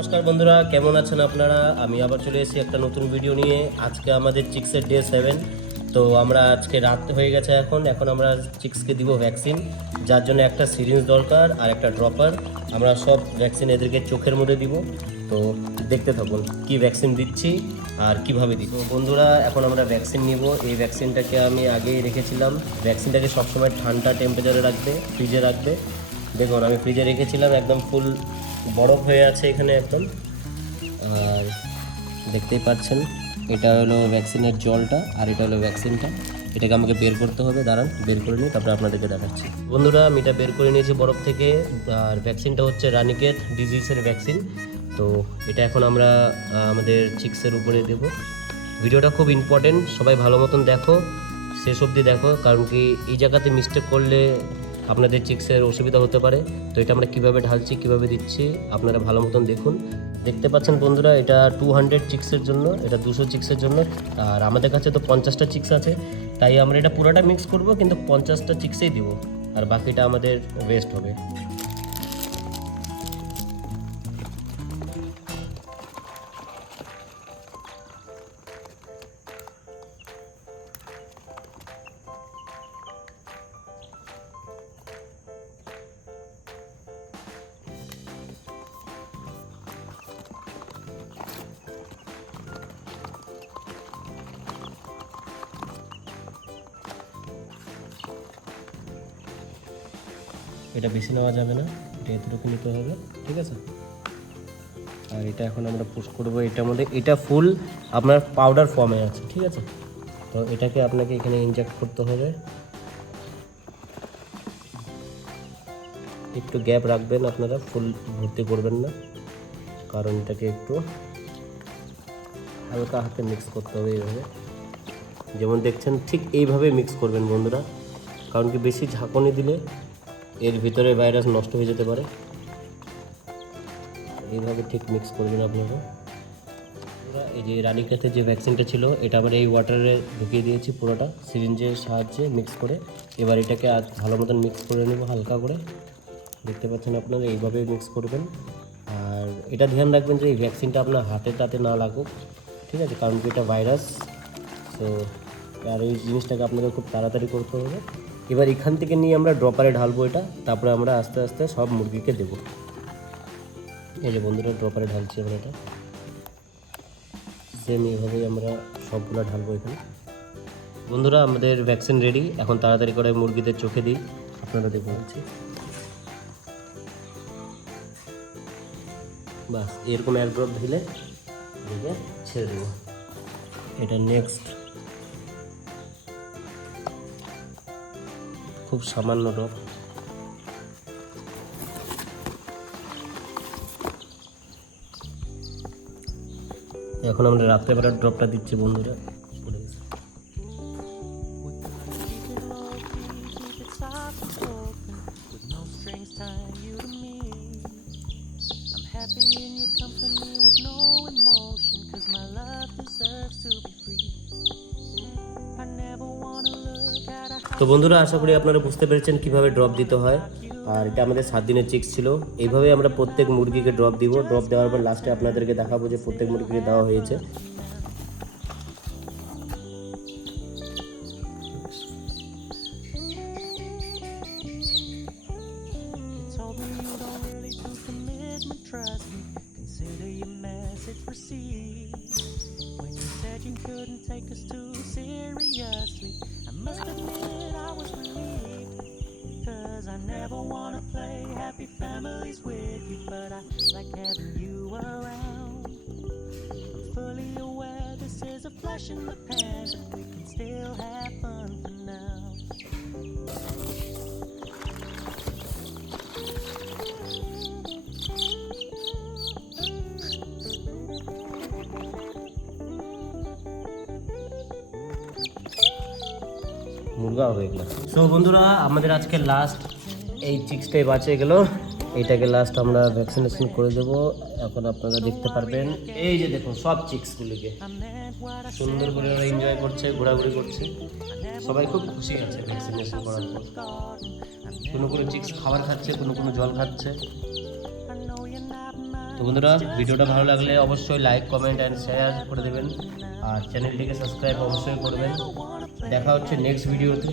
নমস্কার বন্ধুরা, কেমন আছেন আপনারা? আমি আবার চলে এসেছি একটা নতুন ভিডিও নিয়ে। আজকে আমাদের চিক্সের ডে 7। তো আমরা আজকে রাত হয়ে গেছে, এখন আমরা চিক্সকে দিব ভ্যাকসিন, যার জন্য একটা সিরিঞ্জ দরকার আর একটা ড্রপার। আমরা সব ভ্যাকসিন এদেরকে চোখের মধ্যে দিব। তো দেখতে থাকুন কি ভ্যাকসিন দিচ্ছি আর কিভাবে দিব। বন্ধুরা, এখন আমরা ভ্যাকসিন নিব। এই ভ্যাকসিনটাকে আমি আগেই রেখেছিলাম। ভ্যাকসিনটাকে সবসময় ঠান্ডা টেম্পারেচারে রাখবে, ফ্রিজে রাখবে। দেখুন আমি ফ্রিজে রেখেছিলাম, একদম ফুল বরফ হয়ে আছে এখানে একদম। আর দেখতেই পাচ্ছেন, এটা হলো ভ্যাকসিনের জলটা আর এটা হলো ভ্যাকসিনটা। এটাকে আমাকে বের করতে হবে, দাঁড়ান বের করে নিই, তারপরে আপনাদেরকে দেখাচ্ছি। বন্ধুরা, আমি এটা বের করে নিয়েছি বরফ থেকে। আর ভ্যাকসিনটা হচ্ছে রানিকেট ডিজিজের ভ্যাকসিন। তো এটা এখন আমরা আমাদের চিক্সের উপরে দেব। ভিডিওটা খুব ইম্পর্টেন্ট, সবাই ভালো মতন দেখো, শেষ অবধি দেখো, কারণ কি এই জায়গাতে মিস্টেক করলে আপনাদের চিক্সের অসুবিধা হতে পারে। তো এটা আমরা কীভাবে ঢালছি, কীভাবে দিচ্ছি, আপনারা ভালো মতন দেখুন। দেখতে পাচ্ছেন বন্ধুরা, এটা 200 চিক্সের জন্য, এটা 200 চিক্সের জন্য। আর আমাদের কাছে তো 50টা চিক্স আছে, তাই আমরা এটা পুরোটা মিক্স করব, কিন্তু 50টা চিক্সেই দিব, আর বাকিটা আমাদের ওয়েস্ট হবে। এটা বেশি নেওয়া যাবে না, এটা এতটুকু নিতে হবে, ঠিক আছে। আর এটা এখন আমরা পুশ করবো এটার মধ্যে। এটা ফুল আপনার পাউডার ফর্মে আছে, ঠিক আছে। তো এটাকে আপনাকে এখানে ইনজেক্ট করতে হবে। একটু গ্যাপ রাখবেন আপনারা, ফুল ভর্তি করবেন না, কারণ এটাকে একটু হালকা হাতে মিক্স করতে হবে এইভাবে, যেমন দেখছেন ঠিক এইভাবে মিক্স করবেন বন্ধুরা। কারণ কি বেশি ঝাঁকুনি দিলে এর ভিতরে ভাইরাস নষ্ট হয়ে যেতে পারে। এইভাবে ঠিক মিক্স করবেন আপনারা। এই যে রানিকেটের যে ভ্যাকসিনটা ছিল, এটা আবার এই ওয়াটারে ঢুকিয়ে দিয়েছি পুরোটা সিরিঞ্জের সাহায্যে মিক্স করে। এবার এটাকে আর ভালো মতন মিক্স করে নেব হালকা করে। দেখতে পাচ্ছেন আপনারা, এইভাবে মিক্স করবেন। আর এটা ধ্যান রাখবেন যে এই ভ্যাকসিনটা আপনার হাতে তাতে না লাগুক, ঠিক আছে, কারণ কি এটা ভাইরাস। তো আর এই জিনিসটাকে আপনাদের খুব তাড়াতাড়ি করতে হবে। এবার এখান থেকে নিয়ে আমরা ড্রপারে ঢালবো এটা, তারপরে আমরা আস্তে আস্তে সব মুরগিকে দেবো। এই যে বন্ধুরা, ড্রপারে ঢালছি আমরা এটা, সেম এইভাবেই আমরা সবগুলো ঢালবো এখানে। বন্ধুরা, আমাদের ভ্যাকসিন রেডি। এখন তাড়াতাড়ি করে মুরগিদের চোখে দিই, আপনারা দেখে বলছি। বাস এরকম এক ড্রপ ঢেলে এদিকে ছেড়ে দেবো। এটা নেক্সট, খুব সামান্য ড্রপ। এখন আমরা রাত্রেবেলার ড্রপটা দিচ্ছি বন্ধুরা। তো বন্ধুরা, আশা করি আপনারা বুঝতে পেরেছেন কিভাবে ড্রপ দিতে হয়। আর এটা আমাদের 7 দিনের চিক্স ছিল। এইভাবে আমরা প্রত্যেক মুরগিকে ড্রপ দিব। ড্রপ দেওয়ার পর লাস্টে আপনাদেরকে দেখাবো যে প্রত্যেক মুরগিকে দেওয়া হয়েছে। I never wanna play happy families with you, but I like having you around. I'm fully aware this is a flash in the pan, but we can still have fun for now. মুরগা হয়ে গেল। So বন্ধুরা, আমাদের আজকে last এই চিক্সটাই বাঁচে গেল। এইটাকে লাস্ট আমরা ভ্যাকসিনেশন করে দেবো। এখন আপনারা দেখতে পারবেন, এই যে দেখুন সব চিক্সগুলিকে সুন্দর করে ওরা এনজয় করছে, ঘোরাঘুরি করছে, সবাই খুব খুশি আছে ভ্যাকসিনেশন করার পর। কোনো চিক্স খাবার খাচ্ছে, কোনো জল খাচ্ছে। তো বন্ধুরা, ভিডিওটা ভালো লাগলে অবশ্যই লাইক, কমেন্ট অ্যান্ড শেয়ার করে দেবেন, আর চ্যানেলটিকে সাবস্ক্রাইব অবশ্যই করবেন। দেখা হচ্ছে নেক্সট ভিডিওতে।